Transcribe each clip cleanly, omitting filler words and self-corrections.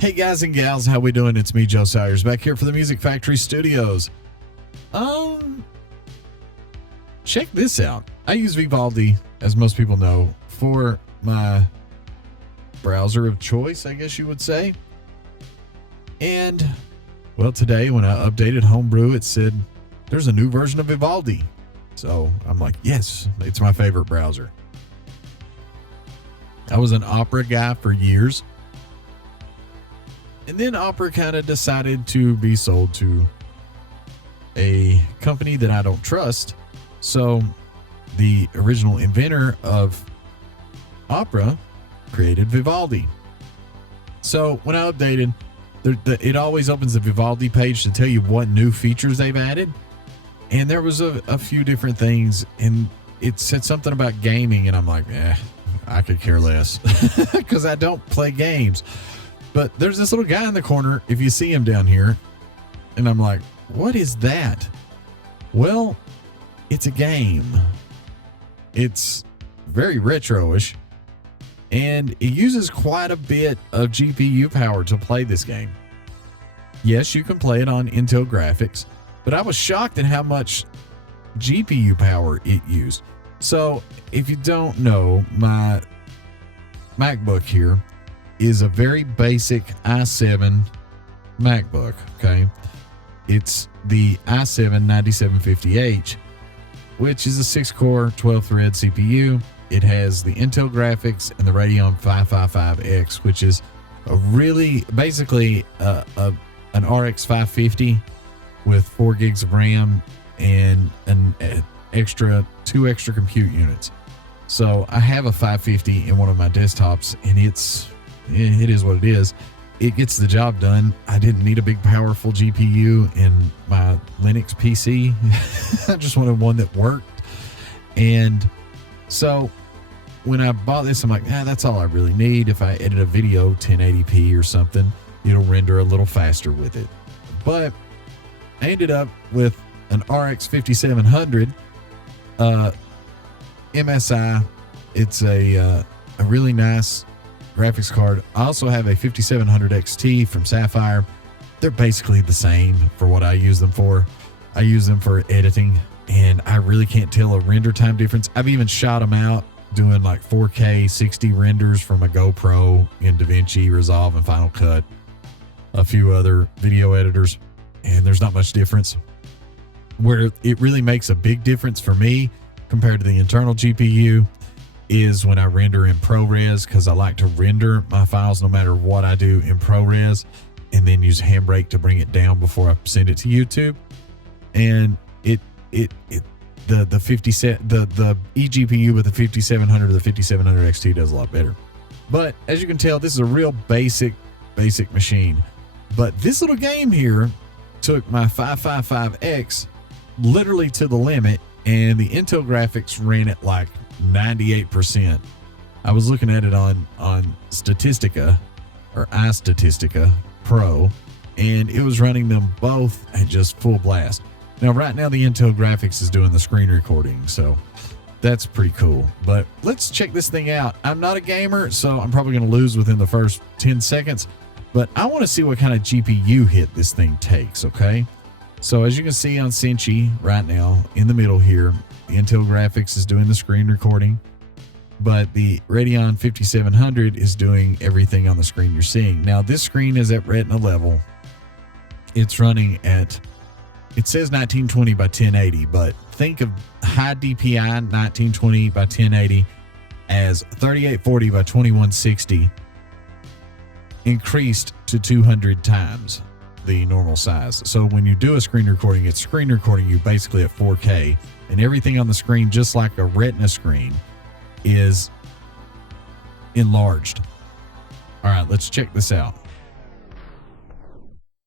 Hey guys and gals, how we doing? It's me, Joe Sayers, back here for the Music Factory Studios. Check this out. I use Vivaldi, as most people know, for my browser of choice, I guess you would say. And, well, today when I updated Homebrew, it said there's a new version of Vivaldi. So I'm like, yes, it's my favorite browser. I was an Opera guy for years. And then Opera kind of decided to be sold to a company that I don't trust. So the original inventor of Opera created Vivaldi. So when I updated, it always opens the Vivaldi page to tell you what new features they've added. And there was a few different things, and it said something about gaming, and I'm like, I could care less because I don't play games. But there's this little guy in the corner, if you see him down here, and I'm like, what is that? Well, it's a game. It's very retro-ish, and it uses quite a bit of GPU power to play this game. Yes, you can play it on Intel graphics, but I was shocked at how much GPU power it used. So if you don't know, my MacBook here is a very basic i7 MacBook, okay? It's the i7 9750H, which is a 6-core, 12-thread CPU. It has the Intel graphics and the Radeon 555X, which is a really, basically an RX550 with 4 gigs of RAM and an two extra compute units. So I have a 550 in one of my desktops, and it is what it is. It gets the job done. I didn't need a big, powerful GPU in my Linux PC. I just wanted one that worked. And so when I bought this, I'm like, that's all I really need. If I edit a video 1080p or something, it'll render a little faster with it. But I ended up with an RX5700 MSI. It's a really nice graphics card. I also have a 5700 XT from Sapphire. They're basically the same for what I use them for. I use them for editing, and I really can't tell a render time difference. I've even shot them out doing like 4K 60 renders from a GoPro in DaVinci Resolve and Final Cut, a few other video editors, and there's not much difference. Where it really makes a big difference for me compared to the internal GPU is when I render in ProRes, because I like to render my files no matter what I do in ProRes, and then use Handbrake to bring it down before I send it to YouTube. And the eGPU with the 5700 or the 5700 XT does a lot better. But as you can tell, this is a real basic machine. But this little game here took my 555X literally to the limit, and the Intel graphics ran at like 98%. I was looking at it on Statistica or iStatistica Pro, and it was running them both at just full blast. Now, right now, the Intel graphics is doing the screen recording, so that's pretty cool. But let's check this thing out. I'm not a gamer, so I'm probably going to lose within the first 10 seconds, but I want to see what kind of GPU hit this thing takes, okay? So as you can see on Cinchi right now, in the middle here, the Intel graphics is doing the screen recording, but the Radeon 5700 is doing everything on the screen you're seeing. Now, this screen is at Retina level. It's running at, it says 1920 by 1080, but think of HiDPI 1920 by 1080 as 3840 by 2160 increased to 200 times the normal size. So when you do a screen recording, it's screen recording you basically at 4K, and everything on the screen, just like a Retina screen, is enlarged. All right, let's check this out.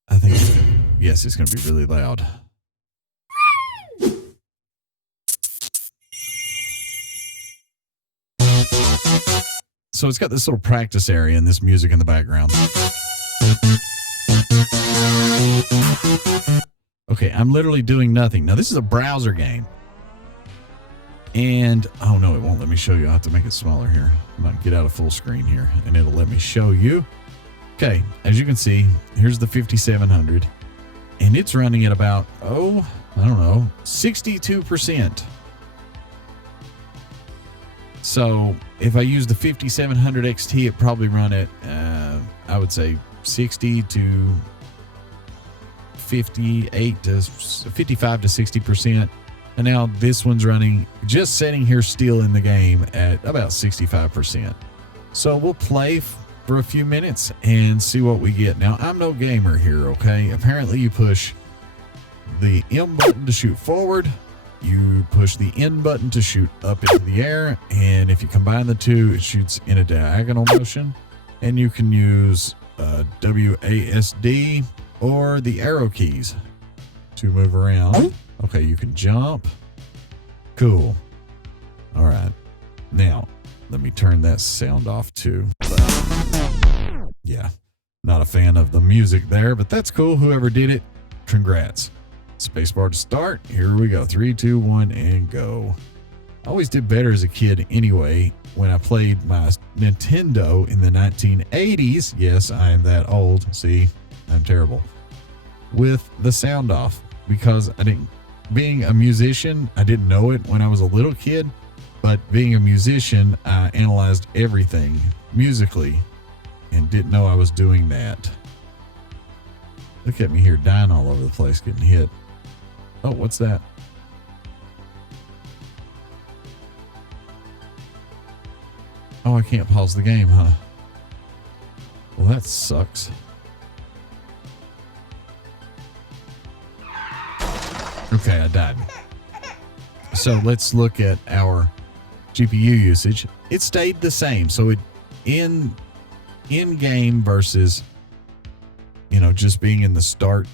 I think it's going to be really loud. So it's got this little practice area and this music in the background. Okay, I'm literally doing nothing. Now, this is a browser game. And, oh no, it won't let me show you. I have to make it smaller here. I'm going to get out of full screen here, and it'll let me show you. Okay, as you can see, here's the 5700, and it's running at about, I don't know, 62%. So if I use the 5700 XT, it probably run at, I would say 60 to 58 to 55 to 60%. And now this one's running, just sitting here still in the game, at about 65%. So we'll play for a few minutes and see what we get. Now, I'm no gamer here, okay? Apparently you push the M button to shoot forward, you push the N button to shoot up into the air, and if you combine the two, it shoots in a diagonal motion. And you can use WASD or the arrow keys to move around. Okay, you can jump. Cool. All right. Now, let me turn that sound off too. Yeah, not a fan of the music there, but that's cool. Whoever did it, congrats. Spacebar to start. Here we go. 3, 2, 1, and go. I always did better as a kid anyway when I played my Nintendo in the 1980s. Yes, I am that old. See, I'm terrible. With the sound off, because being a musician, I didn't know it when I was a little kid, but being a musician, I analyzed everything musically and didn't know I was doing that. Look at me here, dying all over the place, getting hit. Oh, what's that? Oh, I can't pause the game, huh? Well, that sucks. Okay, I died. So let's look at our GPU usage. It stayed the same. So it in game versus, just being in the start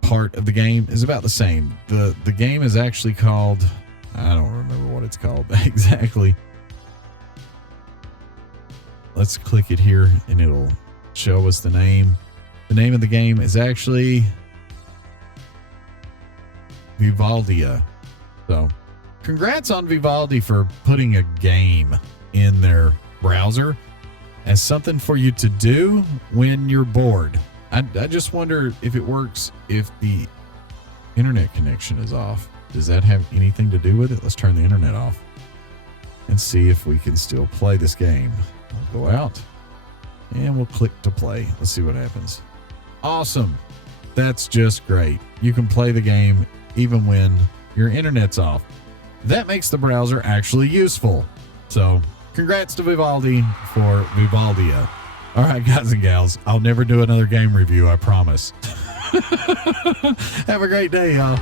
part of the game is about the same. The game is actually called, I don't remember what it's called exactly. Let's click it here and it'll show us the name. The name of the game is actually Vivaldia. So congrats on Vivaldi for putting a game in their browser as something for you to do when you're bored. I just wonder if it works if the internet connection is off. Does that have anything to do with it? Let's turn the internet off and see if we can still play this game. I'll go out and we'll click to play. Let's see what happens. Awesome. That's just great. You can play the game even when your internet's off. That makes the browser actually useful. So congrats to Vivaldi for Vivaldia. All right, guys and gals, I'll never do another game review, I promise. Have a great day, y'all.